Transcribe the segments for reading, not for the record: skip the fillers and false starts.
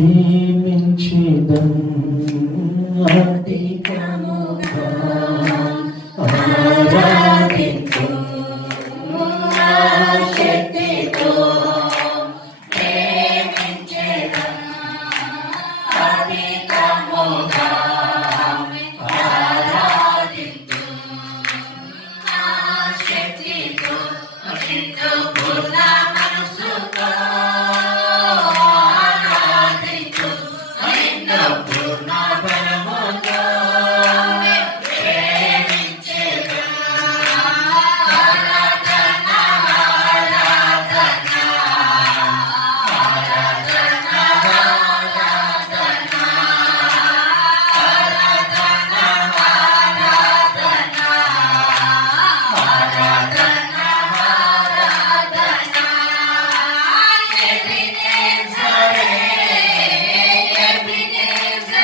ప్రేమించేదం అధికముగా ఆరాధించు శక్తితో ప్రేమించేదం అధికముగా ఆరాధించు శక్తితో నిన్ను పూర్ణ మనసుతో ఆరాధించు నిన్ను పూర్ణ బలముతో ప్రేమించేదం ఆరాధన ఆరాధన ఆరాధన ఆరాధన ఆరాధన ఆరాధన ఆరాధన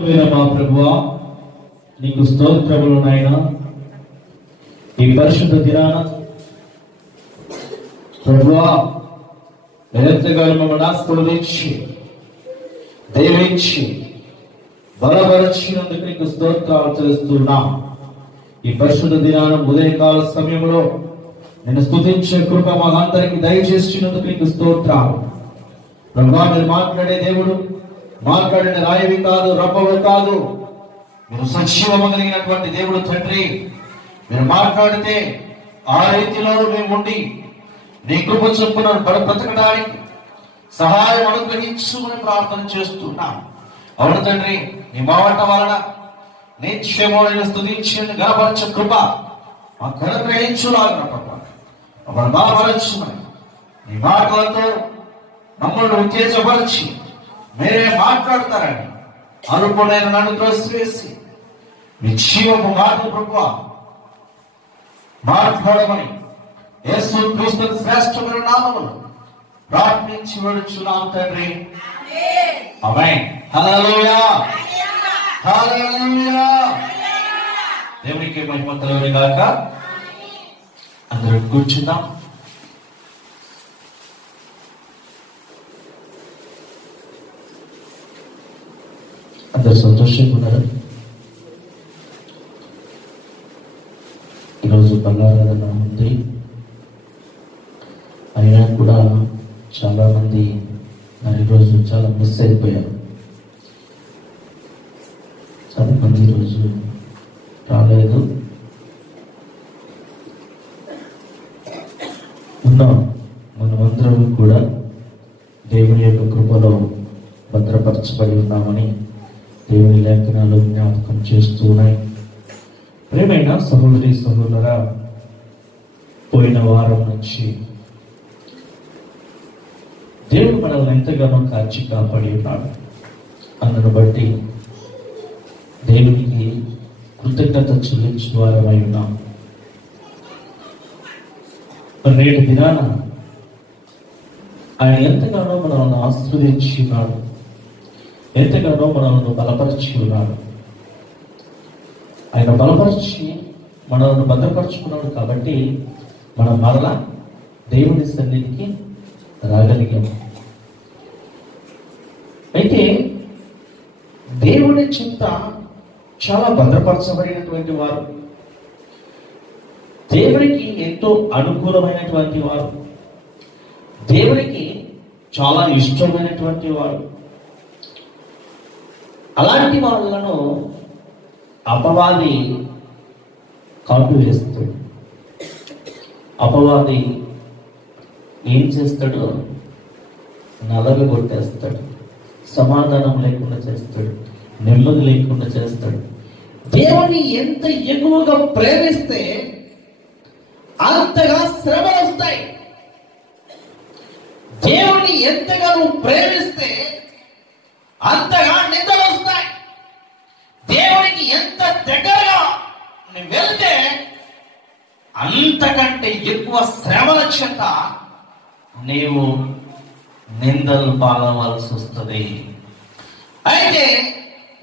మా ప్రభువా, నీకు స్తోత్రములు నాయనా. ఈ పరిశుద్ధ దినాన ప్రభువా, నిరంతరంగా మమ్మల్ని ఆశీర్వదించి దీవించి బలపరిచినందుకు నీకు స్తోత్రాలు చెల్లిస్తున్నాం. ఈ పరిశుద్ధ దినాన ఉదయకాల సమయంలో నేను స్తుతించే కృప మాకందరికి దయచేసినందుకు నీకు స్తోత్రాలు. ప్రభువా, మీరు మాట్లాడే దేవుడు, మాట్లాడిన రాయవి కాదు, రబ్బవి కాదు. మీరు సజీవమగలిగినటువంటి దేవుడు తండ్రి. మీరు మాట్లాడితే ఆ రీతిలో మేము ఉండి నీ కృప చొప్పున బ్రతకడానికి సహాయం అనుగ్రహించుమని ప్రార్థన చేస్తున్నాం. అవును తండ్రి, నీ మాట వలన నిత్యము నేను స్తుతించిన గణపరచ కృప మాకు అనుగ్రహించులాగిన ప్రభా, మమ్మల్ని బలపరచుమని నీ మాటలతో మమ్మల్ని ఉత్తేజపరిచి మీరే మాట్లాడతారని అనుకునే నన్ను త్రోసివేసి మీ జీవపు మాట ప్రభా మాట్లాడమని యేసు క్రీస్తు శ్రేష్టమైన నామములో ప్రార్థించి వేడుచున్నాం తండ్రి. ఆమేన్. హల్లెలూయా, హల్లెలూయా. దేవునికి మహిమ కలుగును గాక. అందరూ కూర్చుందాం. అందరు సంతోషంగా ఉన్నారు. ఈరోజు బల్లారాధన ఉంది. అయినా కూడా చాలా మంది మరి ఈరోజు చాలా మిస్ అయిపోయారు. చాలా మంది ఈరోజు రాలేదు. ఉన్నాం మనమందరం కూడా దేవుని యొక్క కృపలో భద్రపరచబడి ఉన్నామని దేవుని లేఖనాలు జ్ఞాపకం చేస్తూ ఉన్నాయి. ప్రియమైన సహోదరి సహోదరా, పోయిన వారం నుంచి దేవుడు మనల్ని ఎంతగానో కాచి కాపాడి ఉన్నాడు. అందును బట్టి దేవునికి కృతజ్ఞత చెల్లించే వారమై ఉన్నాం. నేటి దినాన ఆయన ఎంతగానో మనల్ని ఆశీర్వదించి ఉన్నాడు, ఎంతగానో మనల్ని బలపరిచి ఉన్నాడు. ఆయన బలపరిచి మనల్ని భద్రపరుచుకున్నాడు కాబట్టి మనం మరలా దేవుని సన్నిధికి రాగలిగాము. అయితే దేవుని చింత చాలా భద్రపరచబడినటువంటి వారు, దేవునికి ఎంతో అనుకూలమైనటువంటి వారు, దేవునికి చాలా ఇష్టమైనటువంటి వారు. అలాంటి వాళ్ళను అపవాది కాటు వేస్తాడు. అపవాది ఏం చేస్తాడు? నలగగొట్టేస్తాడు, సమాధానం లేకుండా చేస్తాడు, నెమ్మది లేకుండా చేస్తాడు. దేవుని ఎంత ఎక్కువగా ప్రేమిస్తే అంతగా శ్రమలు వస్తాయి. దేవుని ఎంతగా నువ్వు ప్రేమిస్తే అంతగా నిందలు వస్తాయి. దేవునికి ఎంత దగ్గరగా నువ్వు వెళ్తే అంతకంటే ఎక్కువ శ్రమల చేత నీవు నిందలు పాలవలసి వస్తుంది. అయితే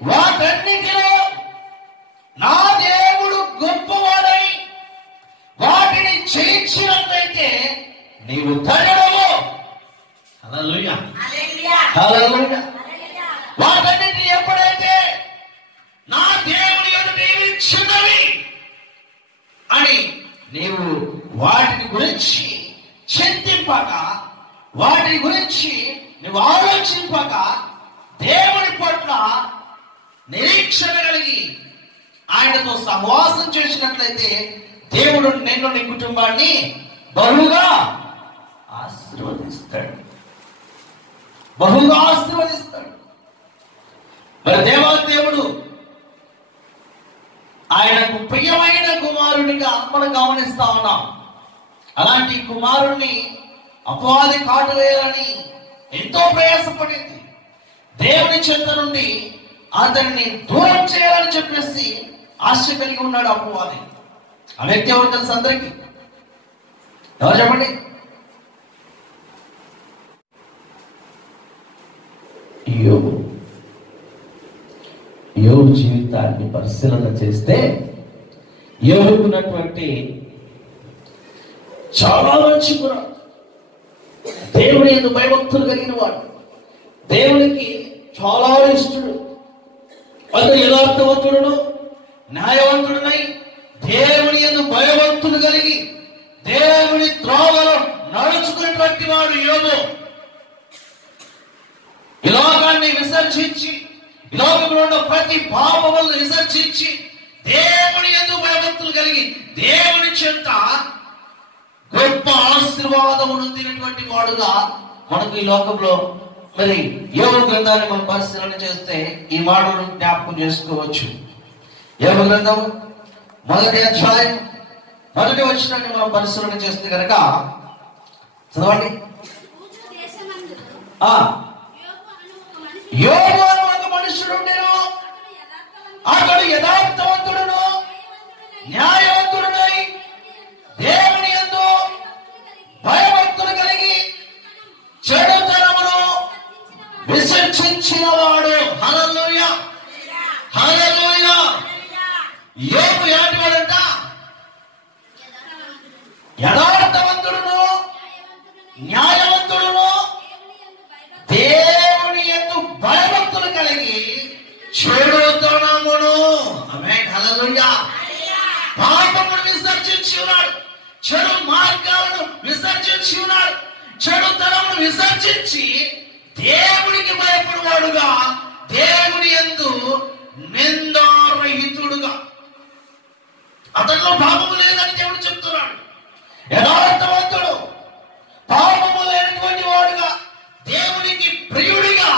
వాటన్నిటిలో నా దేవుడు గొప్పవాడై వాటిని చేయించినట్లయితే నీవు ధన్యుడవు. హల్లెలూయా, హల్లెలూయా. వాటన్నిటిని ఎప్పుడైతే నా దేవుని యొక్క దీవించినవి అని నీవు వాటిని గురించి చింతింపక, వాటి గురించి నువ్వు ఆలోచింపక, దేవుని పట్ల నిరీక్షణ కలిగి ఆయనతో సహవాసం చేసినట్లయితే దేవుడు నిన్ను, నీ కుటుంబాన్ని బహుగా ఆశీర్వదిస్తాడు, బహుగా ఆశీర్వదిస్తాడు. మరి దేవుడు ఆయనకు ప్రియమైన కుమారుడిగా మనం గమనిస్తా ఉన్నాం. అలాంటి కుమారుణ్ణి అపవాది కాటు వేయాలని ఎంతో ప్రయాసపడింది. దేవుని చెంత నుండి అతన్ని దూరం చేయాలని చెప్పేసి ఆశ కలిగి ఉన్నాడు అపవాది. ఆ వ్యక్తి ఎవరు తెలుసు అందరికీ? ఎవరు చెప్పండి? యోబు. యోబు జీవితాన్ని పరిశీలన చేస్తే యోబుకున్నటువంటి చాలా మంచి గుణం. దేవుని యందు భయభక్తులు కలిగిన వాడు, దేవునికి చాలా ఇష్టడు, అతడు యథార్థవంతుడును న్యాయవంతుడునై దేవుని యందు భయభక్తులు కలిగి దేవుని త్రోవలో నడుచుకున్నటువంటి వాడు యోబు. ఈ లోకాన్ని విసర్జించి, ఈ లోకంలో ఉన్న ప్రతి పాపములను విసర్జించి దేవుని యందు భయభక్తులు కలిగి దేవుని చెంత గొప్ప ఆశీర్వాదము నొందినటువంటి వాడుగా మనకు ఈ లోకంలో మరి యోబు గ్రంథాన్ని మనం పరిశీలన చేస్తే ఈ మాటలు జ్ఞాపకం చేసుకోవచ్చు. యోబు గ్రంథం 1వ అధ్యాయం 1వ వచనాన్ని మనం పరిశీలన చేస్తే కనుక చదవండి. యోబు అను ఒక మనుషుడుండెను, అతడు యథార్థవంతుడును న్యాయవంతుడునై దేవుని యందు భయభక్తులు కలిగి చెడుతనమును విసర్జించిన వాడు. హల్లెలూయా, హల్లెలూయా. యోబు ఎలాంటి వాడంట? యథార్థవంతుడును న్యాయవంతుడును దేవుని యందు భయభక్తులు కలిగి చెడుతనమును, ఆమేన్, హల్లెలూయా, పాపమును విసర్జించి ఉన్నాడు, చెడు మార్గాలను విసర్జించి ఉన్నాడు, చెడుతనమును విసర్జించి దేవునికి భయపడేవాడుగా, దేవుని యందు నిందారహితుడుగా, అతనిలో పాపము లేదని దేవుడు చెప్తున్నాడు. యథార్థవంతుడు, పాపము లేనటువంటి వాడుగా, దేవునికి ప్రియుడిగా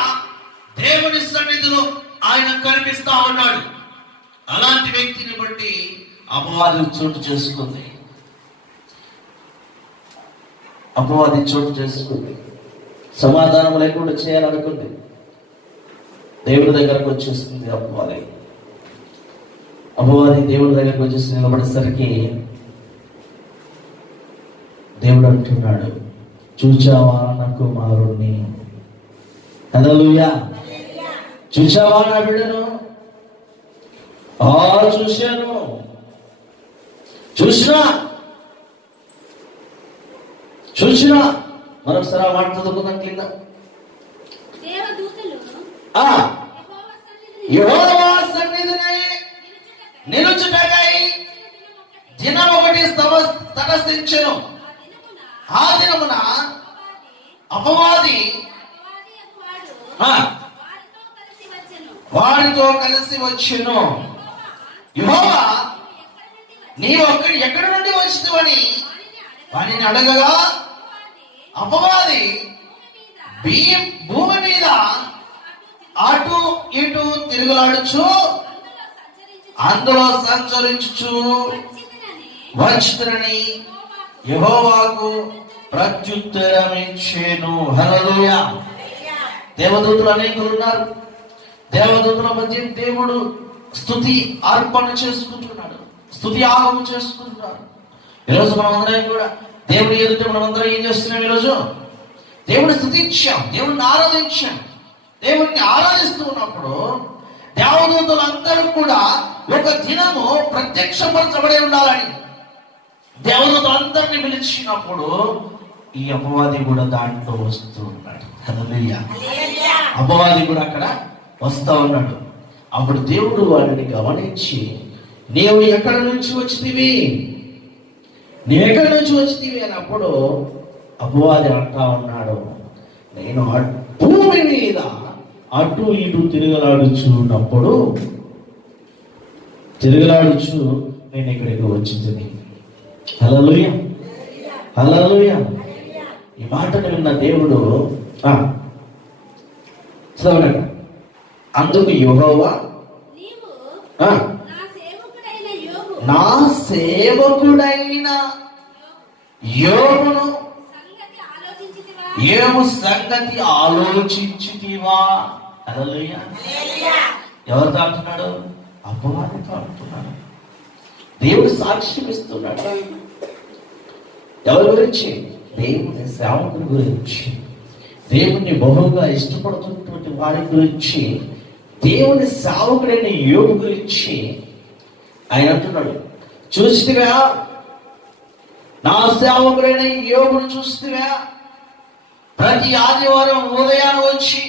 దేవుని సన్నిధిలో ఆయన కనిపిస్తా ఉన్నాడు. అలాంటి వ్యక్తిని బట్టి అపవాది చోటు చేసుకుంది, అపవాది చోటు చేసుకుంది, సమాధానం లేకుండా చేయాలనుకుంది. దేవుడి దగ్గరకు వచ్చేస్తుంది అపవాది. దేవుడి దగ్గరకు వచ్చేసి నిలబడేసరికి దేవుడు అంటున్నాడు, చూచావా నా కుమారుణ్ణి? హల్లెలూయా. చూచావా నా బిడ్డను? చూశాను. చూసినా మరొకసారి ఆ మాట చదువుకుందాం కింద. యెహోవా సన్నిధిని నిలుచుటకై దినం ఒకటి తటస్థించెను. ఆ దినమున అపవాది వారితో కలిసి వచ్చెను. యెహోవా నీవు ఎక్కడి నుండి వచ్చినవని వారిని అడగగా అపవాది భూమి మీద అటు ఇటు తిరుగులాడుచు అందులో సంచరించుచు వచ్చినని యెహోవాకు ప్రత్యుత్తరమిచ్చెను. హల్లెలూయా. దేవదూతలు అనేకులు ఉన్నారు. దేవదూతల మధ్య దేవుడు స్తుతి అర్పణ చేసుకుంటున్నాడు, స్తుతి ఆగమం చేసుకుంటున్నాడు. ఈరోజు మనం అందరం కూడా దేవుడి ఎదుట మనం అందరం ఏం చేస్తున్నాం? ఈరోజు దేవుడిని స్తుతించాం, దేవుడిని ఆరాధించాం. దేవుడిని ఆరాధిస్తూ ఉన్నప్పుడు దేవదూతలు అందరూ కూడా ఒక దినము ప్రత్యక్షపరచబడి ఉండాలని దేవదూతలు అందరినీ పిలిచినప్పుడు ఈ అపవాది కూడా దాంట్లో వస్తూ ఉన్నాడు. హల్లెలూయా. అపవాది కూడా అక్కడ వస్తా ఉన్నాడు. అప్పుడు దేవుడు వాడిని గమనించి, నీవు ఎక్కడి నుంచి వచ్చితివి, నీవెక్కడి నుంచి వచ్చితివి అన్నప్పుడు అపవాది అంటా ఉన్నాడు, నేను భూమి మీద అటు ఇటు తిరగలాడుచు నేను ఇక్కడికి వచ్చింది. హల్లెలూయా, హల్లెలూయా. ఈ మాటను విన్న దేవుడు చదవండి. అందుకు యెహోవా నా సేవకుడైన యోబును ఏము సంగతి ఆలోచించితివా? హల్లెలూయా. ఎవరితో అంటున్నాడు? అపవాదితో అంటున్నాడు. దేవుడు సాక్ష్యం ఇస్తున్నాడు. ఎవరి గురించి? దేవుని సేవకుని గురించి, దేవుణ్ణి బహుగా ఇష్టపడుతున్నటువంటి వారి గురించి దేవుని సేవకుడైన యోబు గురించి ఆయన అంటున్నాడు, చూసివా నా సేవకుడైన యోబును చూసివా, ప్రతి ఆదివారం ఉదయాన్ని వచ్చి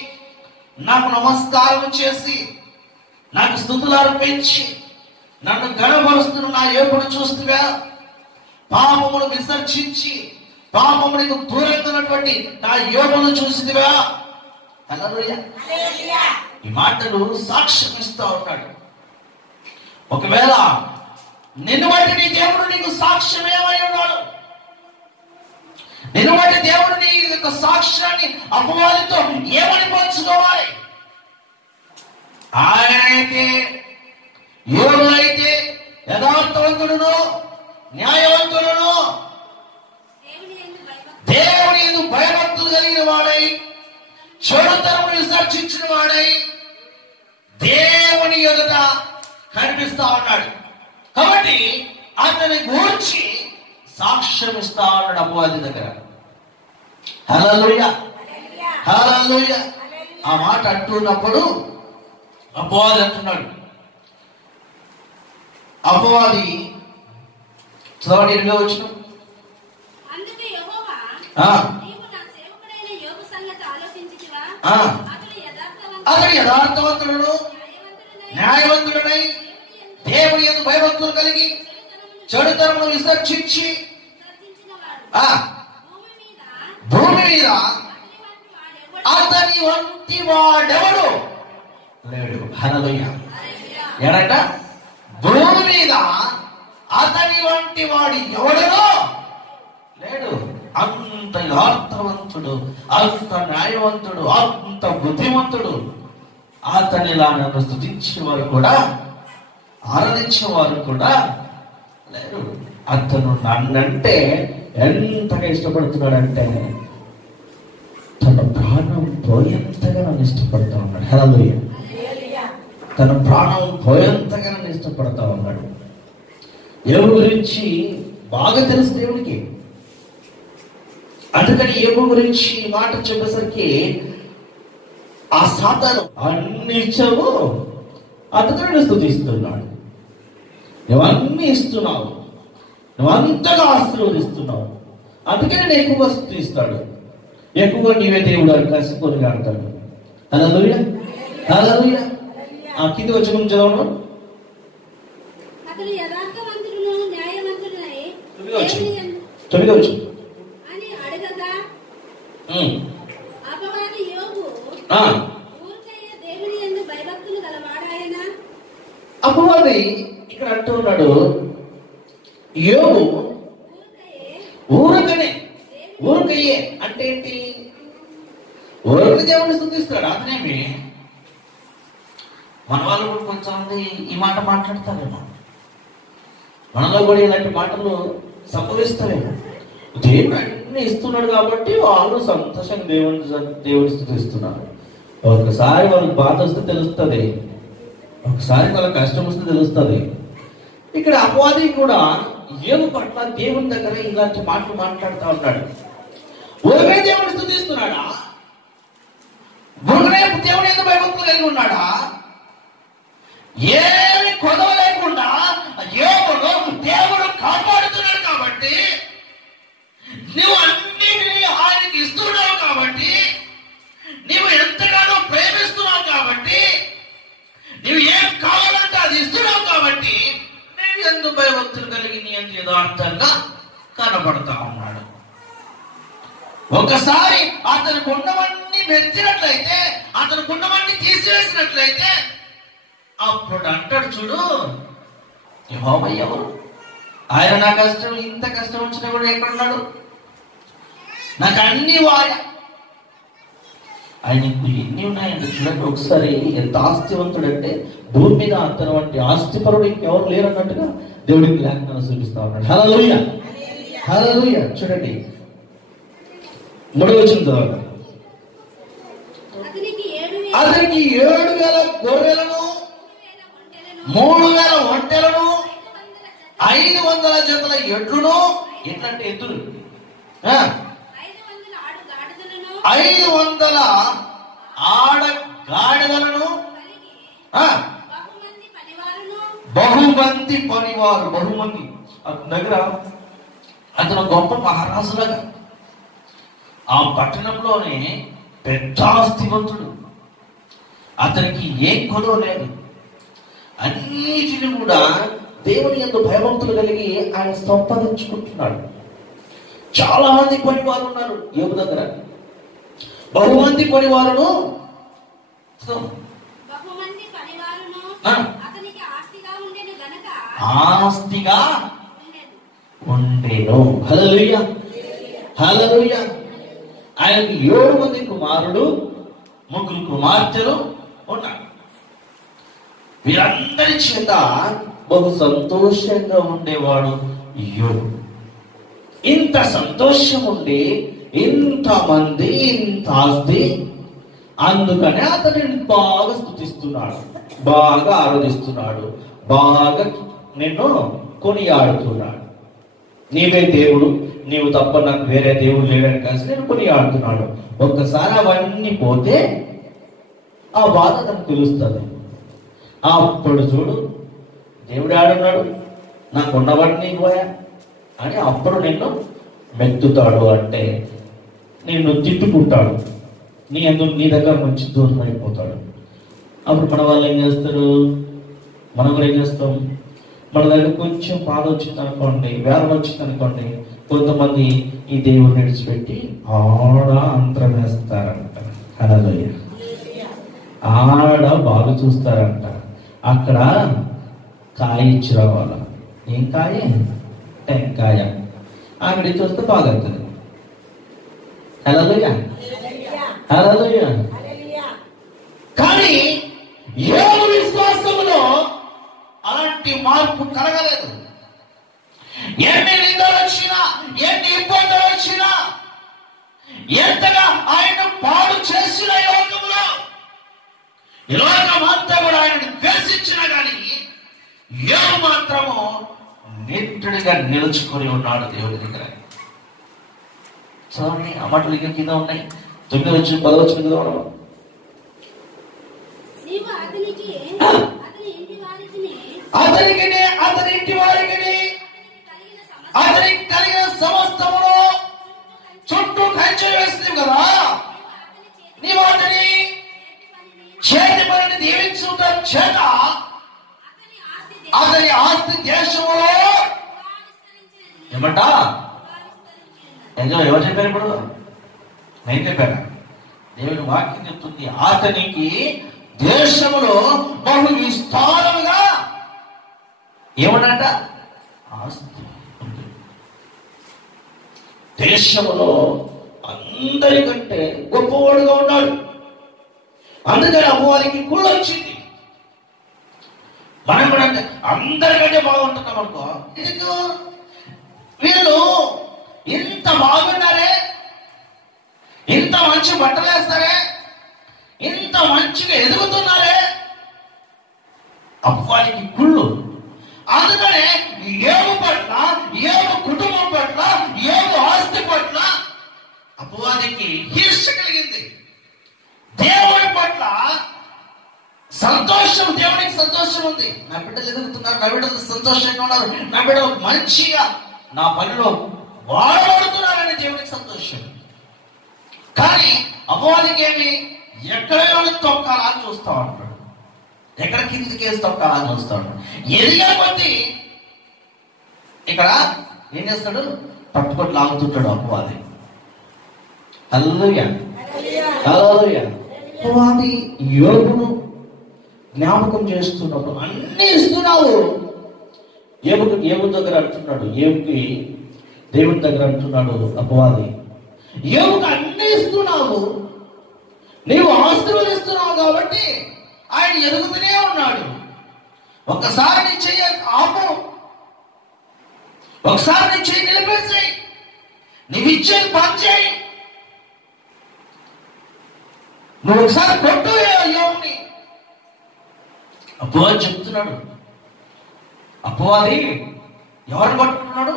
నాకు నమస్కారం చేసి నాకు స్తుతులు అర్పించి నన్ను గణపరుస్తున్న నా యోబును చూస్తువా, పాపమును విసర్జించి పాపమునికి దూరంగా ఉన్నటువంటి నా యోబును చూసివా. హల్లెలూయా. ఈ మాటలు సాక్ష్యం ఇస్తా ఉన్నాడు. ఒకవేళ నిన్ను బట్టి నీ దేవుడు నీకు సాక్ష్యం ఏమై ఉన్నాడు? నిన్ను బట్టి దేవుడు నీ యొక్క సాక్ష్యాన్ని అపవాదితో ఏమని పంచుకోవాలి? ఆయనైతే యోబు అయితే యథార్థవంతుడును న్యాయవంతుడును దేవుని యందు భయభక్తులు కలిగిన వాడై చెడుతనమును విసర్జించిన వాడై దేవుని ఎదుట కనిపిస్తా ఉన్నాడు. కాబట్టి అతని గూర్చి సాక్ష్యం ఇస్తా ఉన్నాడు అపవాది దగ్గర. హల్లెలూయా, హల్లెలూయా. ఆ మాట అంటున్నప్పుడు అపవాది అంటున్నాడు, అపవాది చదవండి 20వ వచనం. అతడు యథార్థవంతుడు న్యాయవంతుడనై దేవుని యందు భయభక్తులు కలిగి చెడుతనమును విసర్జించి భూమి మీద అతని వంటి వాడెవడు లేడు. హల్లెలూయా. ఎడట భూమి మీద అతని వంటి వాడు ఎవడనో లేడు. అంత యథార్థవంతుడు, అంత న్యాయవంతుడు, అంత బుద్ధిమంతుడు. అతనిలా నన్ను స్తుతించేవారు కూడా ఆరాధించేవారు కూడా లేరు. అతను నన్నంటే ఎంతగా ఇష్టపడుతున్నాడంటే తన ప్రాణం పోయేంతగా నన్ను ఇష్టపడతా ఉన్నాడు. హల్లెలూయా. తన ప్రాణం పోయేంతగా నన్ను ఇష్టపడతా ఉన్నాడు. యోబు గురించి బాగా తెలుసు దేవునికి. అందుకని యోబు గురించి ఈ మాట చెప్పేసరికి ఆ సాతాను అన్ని ఇచ్చావు, అతను స్తుతిస్తున్నాడు. నువ్వన్నీ ఇస్తున్నావు, నువ్వు అంతగా ఆశీర్వదిస్తున్నావు, అందుకే నేను ఎక్కువగా స్తుతిస్తాడు. ఎక్కువగా నీవే దేవుడు అని కసిపోని ఆడతాడు. హల్లెలూయా, హల్లెలూయా. ఆ కింద వచ్చి చదవడం. తొమ్మిది వచ్చు. అపవాది ఇక్కడ అంటూ ఉన్నాడు, యోబు ఊరకయ్యే అంటే ఏంటి? ఊరికి దేవుడిని స్తుతిస్తాడు. అతనేమి మన వాళ్ళు కూడా కొంతమంది ఈ మాట మాట్లాడతారేమో, మనలో కూడా ఇలాంటి మాటలు సంభవిస్తారేమో. దేవుడు అన్ని ఇస్తున్నాడు కాబట్టి వాళ్ళు సంతోషంగా దేవుని స్తుతిస్తున్నారు. ఒకసారి వాళ్ళకి బాధ వస్తే తెలుస్తుంది, ఒకసారి వాళ్ళకి కష్టం వస్తే తెలుస్తుంది. ఇక్కడ అపవాది కూడా యోబు పట్ల దేవుని దగ్గర ఇలాంటి మాటలు మాట్లాడుతూ ఉన్నాడు. ఊరికే దేవుని స్తుతిస్తున్నాడా? ఊరికే దేవుని ఎందుకు భయభక్తులు కలిగి ఉన్నాడా? ఏమి కొదవ లేకుండా యోబును దేవుడు కాపాడుతున్నాడు కాబట్టి, నువ్వు అన్నిటినీ ఆయనకి ఇస్తున్నావు కాబట్టి, నీవు ఎంతగానో ప్రేమిస్తున్నావు కాబట్టి, నువ్వు ఏం కావాలంటే అది ఇస్తున్నావు కాబట్టి నేను ఎందుకు భయభక్తులు కలిగి నీ ఎందుకు యథార్థంగా కనబడతా ఉన్నాడు. ఒకసారి అతనికి ఉన్నవన్నీ మెచ్చినట్లయితే, అతనికి ఉన్నవన్నీ తీసివేసినట్లయితే అప్పుడు అంటాడు, చూడు యెహోవా ఎవరు? ఆయన నా కష్టం ఇంత కష్టం వచ్చినా కూడా ఎక్కడున్నాడు? నాకు అన్ని వాయ. ఆయనకు ఎన్ని ఉన్నాయండి చూడండి. ఒకసారి ఎంత ఆస్తివంతుడంటే భూమి మీద అతను వంటి ఆస్తిపరుడు ఇంకెవరు లేరు అన్నట్టుగా దేవుడికి లేఖనాలు చూపిస్తా ఉన్నాడు. హల్లెలూయా, హల్లెలూయా. చూడండి 3వ వచనం చదవండి. అతనికి 7,000 గొర్రెలను 3,000 ఒంటెలను 500 జతల ఎడ్లను, ఎట్లంటే ఎద్దులు, 500 ఆడ గాడిదలను బహుమంది పనివారు, బహుమంది. అతని దగ్గర అతను గొప్ప మహారాజులాగా, ఆ పట్టణంలోనే పెద్ద ఆస్తివంతుడు. అతనికి ఏం కొదవ లేదు. అన్నిటిని కూడా దేవుని యందు భయభక్తులు కలిగి ఆయన సంపాదించుకుంటున్నాడు. చాలా మంది పనివారు ఉన్నారు యోబు దగ్గర. బహుమంది పనివారును ఆస్తిగా ఉండేను. హల్లెలూయా, హల్లెలూయా. ఆయనకు 7 మంది కుమారుడు, 3 కుమార్తెలు ఉన్నారు. వీరందరి చేత బహు సంతోషంగా ఉండేవాడు యోబు. ఇంత సంతోషం ఉండి, ఇంతమంది, ఇంత ఆస్తి, అందుకనే అతనిని బాగా స్తుతిస్తున్నాడు, బాగా ఆరాధిస్తున్నాడు, బాగా నిన్ను కొనియాడుతున్నాడు. నీవే దేవుడు, నీవు తప్ప నాకు వేరే దేవుడు లేడని కలిసి నేను కొనియాడుతున్నాడు. ఒక్కసారి అవన్నీ పోతే ఆ బాధ నాకు తెలుస్తుంది. అప్పుడు చూడు, దేవుడు ఆడున్నాడు, నాకు ఉన్నవాడిని పోయా అని అప్పుడు నిన్ను మెత్తుతాడు. అంటే నిన్ను తిట్టుకుంటాడు, నీ దగ్గర నుంచి దూరం అయిపోతాడు. అప్పుడు మన వాళ్ళు ఏం చేస్తారు? మనం కూడా ఏం చేస్తాం? మన దగ్గర కొంచెం బాధ వచ్చింది అనుకోండి, వేదన వచ్చింది అనుకోండి, కొంతమంది ఈ దేవుడిని విడిచిపెట్టి ఆడ అంతరం వేస్తారంట. హల్లెలూయా. ఆడ బాగా చూస్తారంట. అక్కడ కాయ ఇచ్చి రావాల. ఏం కాయ? టెంకాయ. అక్కడ చూస్తే బాగా అవుతుంది. హల్లెలూయా, హల్లెలూయా. కానీ యోబు విశ్వాసములో అలాంటి మార్పు కలగలేదు. ఎన్ని నిందలు వచ్చినా, ఎన్ని ఇబ్బందులు వచ్చినా, ఎంతగా ఆయన పాడు చేసిన యోగంలో ఈ లోకమంతా కూడా ఆయనను ద్వేషించినా కానీ యోబు మాత్రము నిట్టుడిగా నిలుచుకొని ఉన్నాడు దేవుడి దగ్గర. చూడండి, ఆ మాటలు ఇంకా కింద ఉన్నాయి. 9 వచ్చిన 10 వచ్చిన కింద ఉన్నాడు. అతని ఇంటి వారికి అతనికి కలిగిన సమస్తమును చుట్టూ కంచె వేస్తుంది కదా, నీవు అతని చేతి పనిని దీవించుట చేత అతని ఆస్తి దేశములో ఏమంట? ఎవరు చెప్పారు? ఇప్పుడు నేను చెప్పాను. దేవుని వాక్యం చెప్తుంది, అతనికి దేశములో బహు విస్తారముగా ఏమన్నట? ఆస్తి. దేశంలో అందరికంటే గొప్పవాడుగా ఉన్నాడు. అందుకని అమ్మవారికి కుళ్ళు వచ్చింది. మనం కూడా అందరికంటే బాగుంటున్నాం అనుకో, ఎందుకు వీళ్ళు ఇంత బాగున్నారే, ఇంత మంచి బట్టలు వేస్తారే, ఇంత మంచిగా ఎదుగుతున్నారే, అమ్మవారికి కుళ్ళు. అందుకనే యోబు పట్ల, యోబు కుటుంబం పట్ల, యోబు ఆస్తి పట్ల అపవాదికి ఈర్ష్య కలిగింది. దేవుడి పట్ల సంతోషం, దేవునికి సంతోషం ఉంది. నా బిడ్డలు ఎదుగుతున్నారు, నా బిడ్డలు సంతోషంగా ఉన్నారు, నా బిడ్డలు మంచిగా నా పనిలో వాడబడుతున్నారని దేవునికి సంతోషం. కానీ అపవాదికి ఏమి? ఎక్కడ తొక్కాలా అని చూస్తా ఉంటాడు, ఎక్కడ కిందికి వేసి తొక్కాలని చూస్తాడు. ఎదిగే కొద్దీ ఇక్కడ ఏం చేస్తాడు? పట్టుకొని లాగుతుంటాడు అపవాది. హల్లెలూయా, హల్లెలూయా. అపవాది యోబును జ్ఞాపకం చేస్తున్నప్పుడు అన్ని ఇస్తున్నావు. యోబు దగ్గర అంటున్నాడు, యోబుకి దేవుడి దగ్గర అంటున్నాడు అపవాది, యోబుకి అన్ని ఇస్తున్నావు, నీవు ఆశీర్వదిస్తున్నావు కాబట్టి ఆయన ఎదుగుతూనే ఉన్నాడు. ఒకసారి నీ చెయ్యి ఆపు, ఒకసారి నీ చెయ్యి నిలిపేసి నువ్వు ఇచ్చేది పని చేయి, నువ్వు ఒకసారి కొట్టు యోబుని. అపవాది చెప్తున్నాడు. అపవాది ఎవరు కొట్టుకున్నాడు?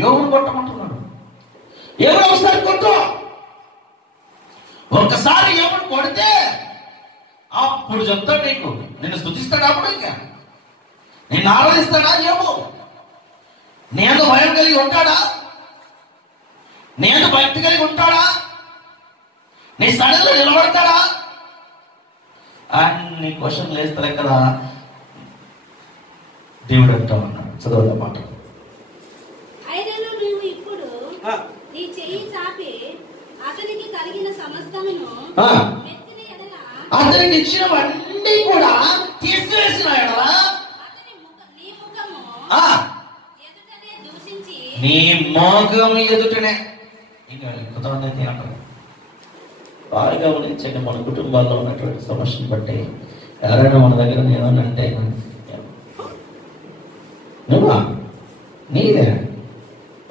యోబుని కొట్టమంటున్నాడు. ఎవరు ఒకసారి కొట్టు. ఒకసారి యోబుని కొడితే అప్పుడు చెప్తాడు నీకు, నిన్ను స్తుతిస్తాడు. అప్పుడు ఇంకా నిన్ను ఆరాధిస్తాడా యోబు? నేను భయం కలిగి ఉంటాడా? నేను భక్తి కలిగి ఉంటాడా? నీ సడన్లో నిలబడతాడా? అన్ని క్వశ్చన్లు వేస్తారు కదా. దేవుడు అంటా ఉన్నాడు, చదవడం మాట. నీ చెయ్యి చాపి అతనికి కలిగిన సమస్తమును అతనికి ఇచ్చినవన్నీ కూడా తీసివేసిన నీ మోగం ఎదుటనే. ఇంకా కుదరనైతే అంటారు. బాగా గమనించండి, మన కుటుంబాల్లో ఉన్నటువంటి సమస్యను బట్టి ఎవరైనా మన దగ్గర ఏమనంటే నువ్వా నీదే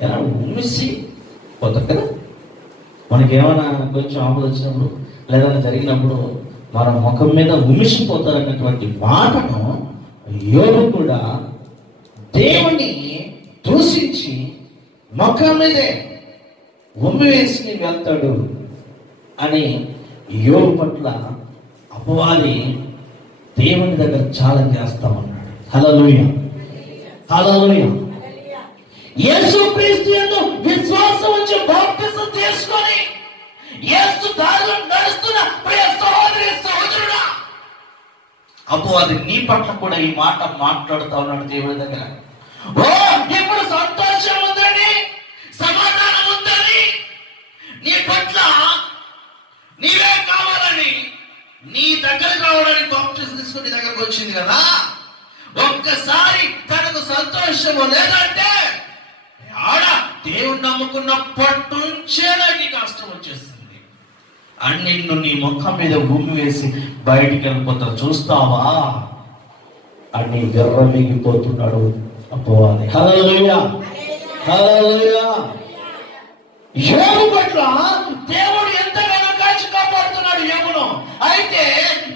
ఎలా ఉమ్మిసి పోతారు కదా. మనకేమైనా కొంచెం ఆపద వచ్చినప్పుడు లేదా జరిగినప్పుడు మన ముఖం మీద ఉమ్మిసిపోతారన్నటువంటి మాటను యోబు కూడా దేవుని దూషించి ముఖం మీదే ఉమ్మి వేసుకుని వెళ్తాడు అని యోబు పట్ల అపవాది దేవుని దగ్గర చాలా చేస్తామన్నాడు. హల్లెలూయా, హల్లెలూయా. యేసుక్రీస్తు యందు విశ్వాసం ఉంచి బాప్తిసం తీసుకొని యేసు దారిలో నడుస్తున్న ప్రియ సహోదరి సహోదరుడా, అపవాది నీ పట్ల కూడా ఈ మాట మాట్లాడుతా ఉన్నాడు దేవుడి దగ్గర. ఓ ఇప్పుడు సంతోషం ఉందని, సమాధానం ఉందని, నీ పట్ల నీవే కావాలని నీ దగ్గరకు రావడానికి బాప్తిసం తీసుకుని నీ దగ్గరకు వచ్చింది కదా. ఒక్కసారి తనకు సంతోషము లేదంటే ఆడ దేవుడు నమ్ముకున్నప్పటి నుంచే నాకు కష్టం వచ్చేస్తుంది అని నిన్ను నీ ముఖం మీద భూమి వేసి బయటికి వెళ్ళిపోతారు. చూస్తావా అని విర్రమిగిపోతున్నాడు అపవాది. హల్లెలూయా, హల్లెలూయా. యోబు పట్ల దేవుడు ఎంతగానో కాచి కాపాడుతున్నాడు యోబును. అయితే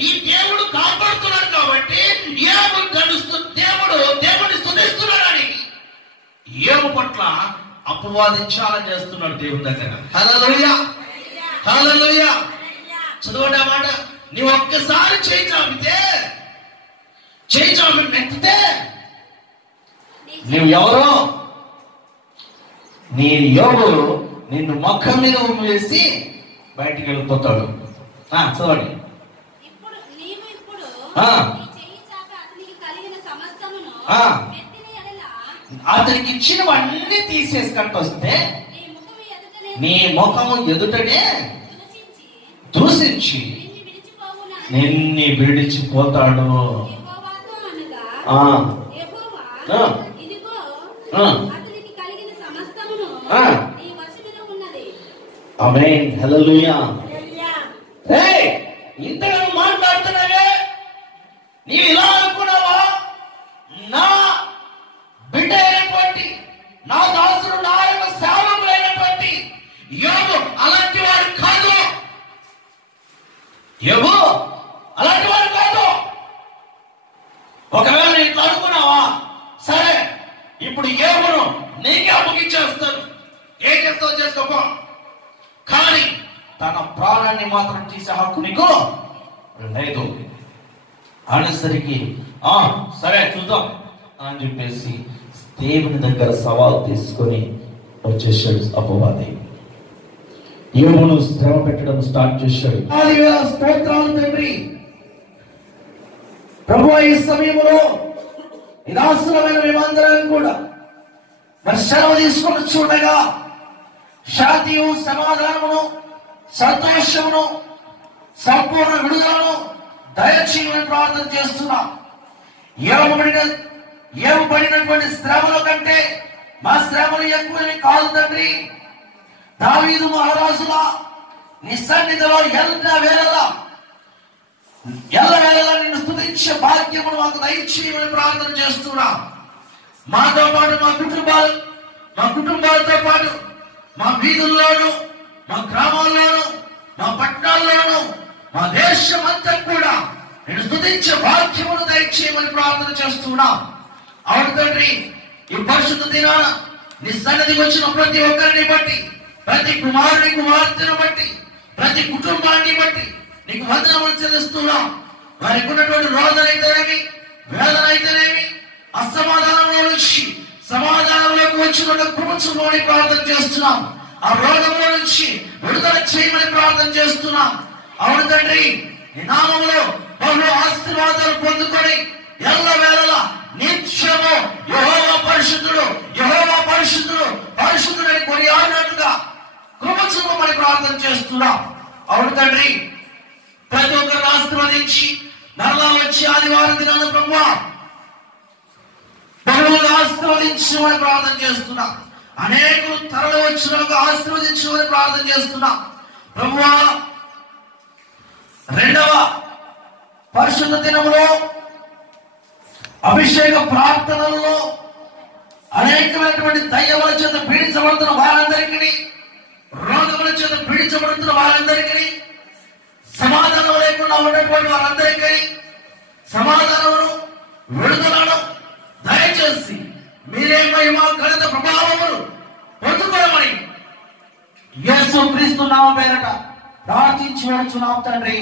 ఈ దేవుడు కాపాడుతున్నాడు కాబట్టి యోబు దేవుడిని స్తుతిస్తున్నాడని యోబు పట్ల అపవాదించాలని చేస్తున్నాడు దేవుని దగ్గర. హల్లెలూయా, హల్లెలూయా. చదవండి ఆ మాట. నీ ఒక్కసారి చేయి చాపి నెత్తితే నువ్వు ఎవరో నీ యోబు నిన్ను ముఖం మీద వేసి బయటికి వెళ్ళిపోతాడు. చదవండి. అతనికి ఇచ్చినవన్నీ తీసేసుకుంటూ వస్తే నీ ముఖము ఎదుటనే దూషించి నిన్ను విడిచిపోతాడు. ఆమేన్, హల్లెలూయా. ఇంతగా మాట్లాడుతున్నావే, నీవు ఇలా అనుకున్నావా? నా బిడ్డ అయినటువంటి నా దాసుడు, నా యొక్క సేవకులైనటువంటి యోబు అలాంటి వాడు కాదు. యోబు అలాంటి వాడు కాదు. ఒకవేళ ఇట్లా అనుకున్నావా, సరే ఇప్పుడు యోబును నీకే అప్పగించేస్తాను, ఏం చేస్తావు చేసుకోపో. కానీ తన ప్రాణాన్ని మాత్రం తీసే హక్కు నీకు లేదు అనేసరికి సరే చూద్దాం అని చెప్పేసి దేవుని దగ్గర సవాల్ తీసుకొని వచ్చేసాడు అపవాది. యోబును శ్రమ పెట్టడం స్టార్ట్ చేశాడు. స్తోత్రాలు తండ్రి. ప్రభు ఈ సమయంలో నిరాశమైన మేమందరం కూడా మరి సెలవు తీసుకొని చూడగా శాంతియు, సమాధానమును, సంతోషమును, సంపూర్ణ విడుదలను దయచేయమని ప్రార్థన చేస్తున్నా. ఏమబడినటువంటి శ్రమల కంటే మా శ్రమలు ఎక్కువని కాదు తండ్రి. దావీదు మహారాజులా నీ సన్నిధిలో ఎల్లవేళలా నిన్ను స్తుతించే భాగ్యమును మాకు దయచేయమని ప్రార్థన చేస్తున్నా. మాతో పాటు మా కుటుంబాలతో పాటు మా వీధుల్లోను, మా గ్రామాల్లోను, మా పట్టణాల్లోను, మా దేశం అంతా కూడా నేను స్తుతించే భాగ్యమును దయచేయమని ప్రార్థన చేస్తున్నా. అవును తండ్రి, ఈ పరిశుద్ధ దినాన నీ సన్నిధికి వచ్చిన ప్రతి ఒక్కరిని బట్టి, ప్రతి కుమారుని కుమార్తెను బట్టి, ప్రతి కుటుంబాన్ని బట్టి నీకు వందనములు చెల్లిస్తున్నా. వారికి ఉన్నటువంటి రోదన అయితేనేమి, వేదన అయితేనేమి, అసమాధానంలో నుంచి సమాధానంలోకి వచ్చిన కృపచుమని ప్రార్థన చేస్తున్నాం. ఆ రోగంలో నుంచి విడుదల చేయమని ప్రార్థన చేస్తున్నాం. అవును తండ్రి, ఈ నామములో బహు ఆశీర్వాదాలు పొందుకొని ఎల్ల వేళలా నిత్యము యెహోవా పరిశుద్ధుడు, యెహోవా పరిశుద్ధుడు, పరిశుద్ధుడని కొనియాడినట్టుగా కృపచుమని ప్రార్థన చేస్తున్నాం. అవును తండ్రి, ప్రతి ఒక్కరిని ఆశీర్వదించి మరలా వచ్చి ఆదివారం దినాన ప్రభువా బహువుగా ఆశీర్వదించమని ప్రార్థన చేస్తున్నాం. అనేకులు తరలి వచ్చినాక ఆశీర్వదించమని ప్రార్థన చేస్తున్నాం. ప్రభువా, రెండవ పరిశుద్ధ దినములో అభిషేక ప్రార్థనలలో అనేకమైనటువంటి దయ్యముల చేత పీడించబడుతున్న వారందరికీ, రోగముల చేత పీడించబడుతున్న వారందరికీ, సమాధానం లేకుండా ఉన్నటువంటి వారందరికీ సమాధానమును, విడుదలను దయచేసి మీరే మహిమ ఘనత ప్రభావములు పొందుకోమని యేసు క్రీస్తు నామం పేరట ప్రార్థించి వేడుచున్నాం తండ్రి.